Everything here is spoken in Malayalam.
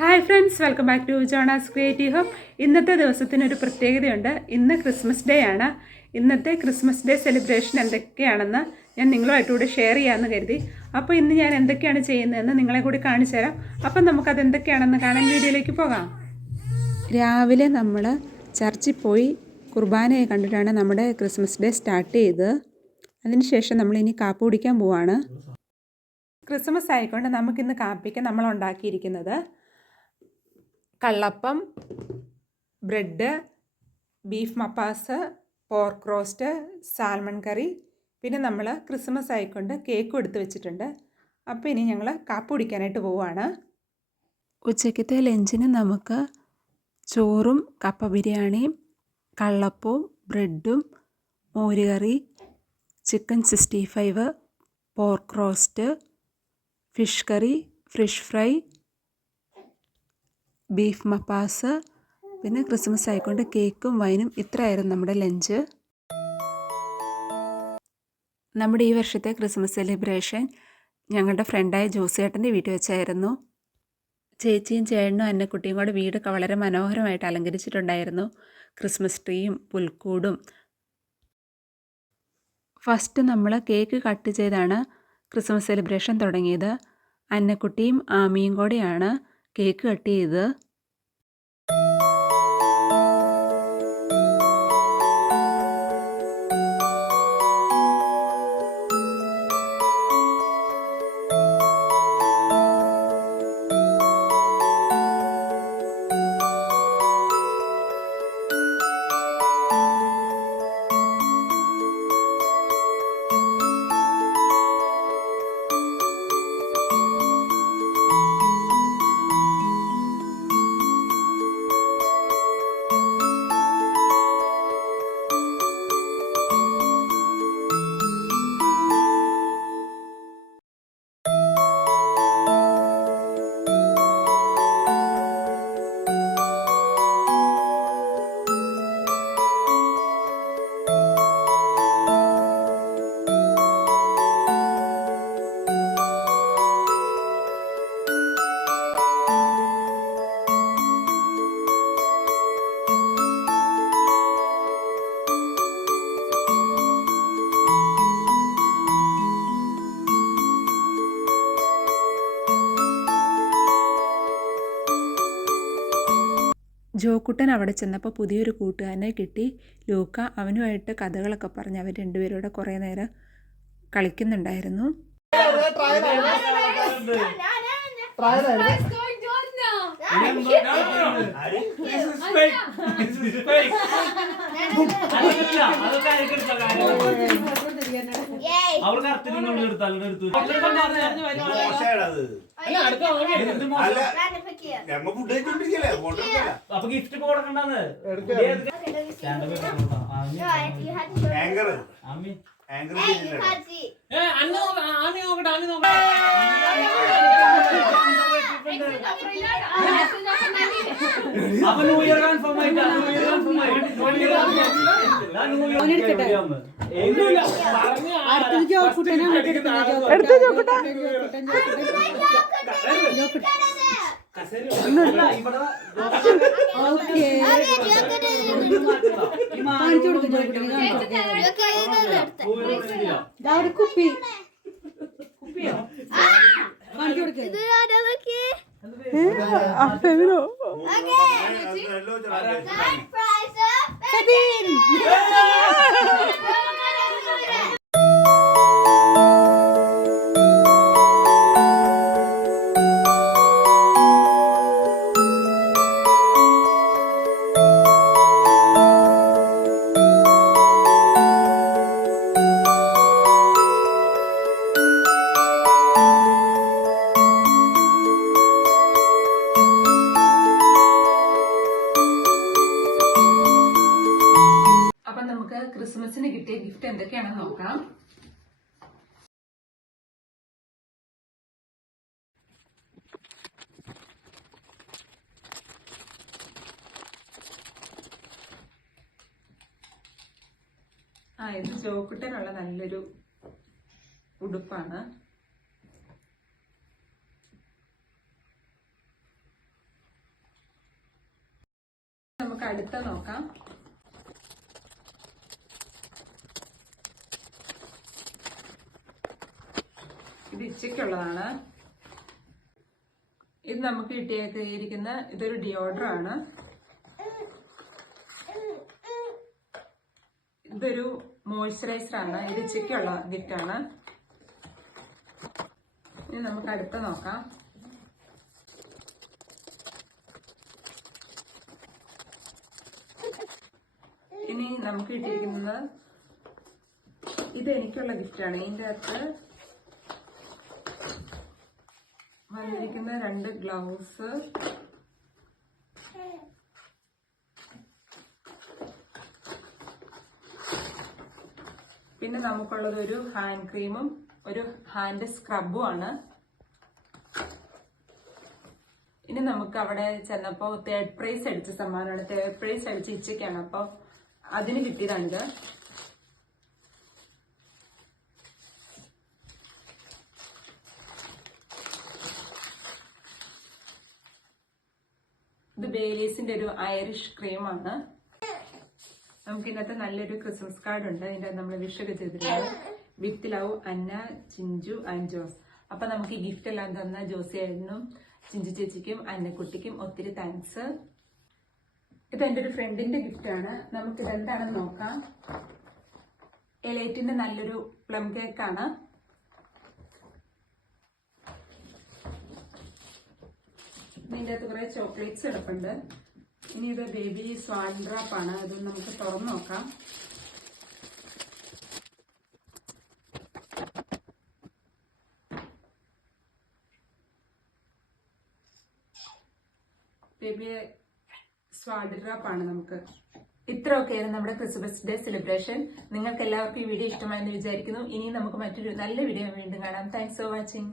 Hi friends, welcome back to Jonas creative hub. ഇന്നത്തെ ദിവസത്തിനൊരു പ്രത്യേകതയുണ്ട്. ഇന്ന് ക്രിസ്മസ് ഡേ ആണ്. ഇന്നത്തെ ക്രിസ്മസ് ഡേ സെലിബ്രേഷൻ എന്തൊക്കെയാണെന്ന് ഞാൻ നിങ്ങളുമായിട്ട് കൂടി ഷെയർ ചെയ്യാമെന്ന് കരുതി. അപ്പോൾ ഇന്ന് ഞാൻ എന്തൊക്കെയാണ് ചെയ്യുന്നതെന്ന് നിങ്ങളെ കൂടി കാണിച്ചു തരാം. അപ്പം നമുക്കത് എന്തൊക്കെയാണെന്ന് കാണാൻ വീഡിയോയിലേക്ക് പോകാം. രാവിലെ നമ്മൾ ചർച്ചിൽ പോയി കുർബാനയെ കണ്ടിട്ടാണ് നമ്മുടെ ക്രിസ്മസ് ഡേ സ്റ്റാർട്ട് ചെയ്തത്. അതിനുശേഷം നമ്മളിനി കാപ്പി കുടിക്കാൻ പോവാണ്. ക്രിസ്മസ് ആയിക്കൊണ്ട് നമുക്കിന്ന് കാപ്പിക്ക് നമ്മൾ ഉണ്ടാക്കിയിരിക്കുന്നത് കള്ളപ്പം, ബ്രെഡ്, ബീഫ് മപ്പാസ്, പോർക്ക് റോസ്റ്റ്, സാൽമൺ കറി, പിന്നെ നമ്മൾ ക്രിസ്മസ് ആയിക്കൊണ്ട് കേക്കും എടുത്ത് വെച്ചിട്ടുണ്ട്. അപ്പോൾ ഇനി ഞങ്ങൾ കാപ്പി കുടിക്കാനായിട്ട് പോവുകയാണ്. ഉച്ചയ്ക്കത്തെ ലഞ്ചിന് നമുക്ക് ചോറും കപ്പ ബിരിയാണിയും കള്ളപ്പവും ബ്രെഡും മോരുകറി, chicken 65, pork roast, fish curry, fish fry, beef മപ്പാസ്, പിന്നെ ക്രിസ്മസ് ആയിക്കൊണ്ട് കേക്കും വൈനും. ഇത്രയായിരുന്നു നമ്മുടെ ലഞ്ച്. നമ്മുടെ ഈ വർഷത്തെ ക്രിസ്മസ് സെലിബ്രേഷൻ ഞങ്ങളുടെ ഫ്രണ്ടായ ജോസിയേട്ടൻ്റെ വീട്ടിൽ വെച്ചായിരുന്നു. ചേച്ചിയും ചേട്ടനും അന്നക്കുട്ടിയും കൂടെ വീടൊക്കെ വളരെ മനോഹരമായിട്ട് അലങ്കരിച്ചിട്ടുണ്ടായിരുന്നു. ക്രിസ്മസ് ട്രീയും പുൽക്കൂടും. ഫസ്റ്റ് നമ്മൾ കേക്ക് കട്ട് ചെയ്താണ് ക്രിസ്മസ് സെലിബ്രേഷൻ തുടങ്ങിയത്. അന്നക്കുട്ടിയും ആമിയും കൂടെയാണ് കേക്ക് കട്ട് ചെയ്തത്. ജോക്കുട്ടൻ അവിടെ ചെന്നപ്പോൾ പുതിയൊരു കൂട്ടുകാരനെ കിട്ടി, ലൂക്ക. അവനുമായിട്ട് കഥകളൊക്കെ പറഞ്ഞ് അവർ രണ്ടുപേരോടെ കുറേ നേരം കളിക്കുന്നുണ്ടായിരുന്നു. അപ്പൊ ഗിഫ്റ്റ് കൊടുക്കണ്ടെന്ന് അപ്പൊ ന്യൂ ഇയർ കൺഫേം ആയിട്ടാ. കുപ്പി ക്രിസ്മസിന് കിട്ടിയ ഗിഫ്റ്റ് എന്തൊക്കെയാണെന്ന് നോക്കാം. ഇത് ജോക്കുട്ടനുള്ള നല്ലൊരു ഉടുപ്പാണ്. അടുത്ത നോക്കാം. ഇത് ഇച്ചയ്ക്കുള്ളതാണ്. ഇത് നമുക്ക് കിട്ടിയിരിക്കുന്ന ഇതൊരു ഡിയോഡർ ആണ്. ഇതൊരു മോയ്സ്ചറൈസർ ആണ്. ഇത് ഇച്ചയ്ക്കുള്ള ഗിഫ്റ്റ് ആണ്. ഇനി നമുക്ക് അടുത്ത നോക്കാം. ഇനി നമുക്ക് കിട്ടിയിരിക്കുന്നത് ഇത് എനിക്കുള്ള ഗിഫ്റ്റാണ്. ഇതിൻ്റെ അകത്ത് വന്നിരിക്കുന്ന 2 ഗ്ലൗസ്, പിന്നെ നമുക്കുള്ളത് ഒരു ഹാൻഡ് ക്രീമും ഒരു ഹാൻഡ് സ്ക്രബും ആണ്. ഇനി നമുക്ക് അവിടെ ചെന്നപ്പോ 3rd പ്രൈസ് അടിച്ച സമ്മാനമാണ്. 3rd പ്രൈസ് അടിച്ച ഇച്ചയ്ക്കാണ്. അപ്പൊ അതിന് കിട്ടിയതാണിത്. ഇത് ബെയിലീസിന്റെ ഒരു ഐറിഷ് ക്രീമാണ്. നമുക്ക് ഇന്നത്തെ നല്ലൊരു ക്രിസ്മസ് കാർഡ് ഉണ്ട്. ഇതിന്റെ നമ്മൾ വിഷൊക്കെ ചെയ്തിട്ടുണ്ട്. With love, Anna, Chinchu and Jose. അപ്പൊ നമുക്ക് ഈ ഗിഫ്റ്റ് എല്ലാം തന്ന ജോസിയായിരുന്നു, ചിഞ്ചു ചേച്ചിക്കും അന്നക്കുട്ടിക്കും ഒത്തിരി താങ്ക്സ്. ഇത് എൻ്റെ ഒരു ഫ്രണ്ടിന്റെ ഗിഫ്റ്റ് ആണ്. നമുക്ക് ഇതെന്താണെന്ന് നോക്കാം. എലൈറ്റിന്റെ നല്ലൊരു പ്ലം കേക്കാണ്. ഇതിൻ്റെ അകത്ത് കുറെ ചോക്ലേറ്റ്സ് കിടപ്പുണ്ട്. ഇനി ഇത് ബേബി സ്വാൻ ഡ്രോപ്പ് ആണ്. അത് നമുക്ക് തുറന്നു നോക്കാം. ബേബി സ്വാൻ ഡ്രോപ്പ് ആണ്. നമുക്ക് ഇത്രയൊക്കെയാണ് നമ്മുടെ ക്രിസ്മസ് ഡേ സെലിബ്രേഷൻ. നിങ്ങൾക്ക് എല്ലാവർക്കും ഈ വീഡിയോ ഇഷ്ടമായെന്ന് വിചാരിക്കുന്നു. ഇനി നമുക്ക് മറ്റൊരു നല്ല വീഡിയോ വീണ്ടും കാണാം. Thanks for watching.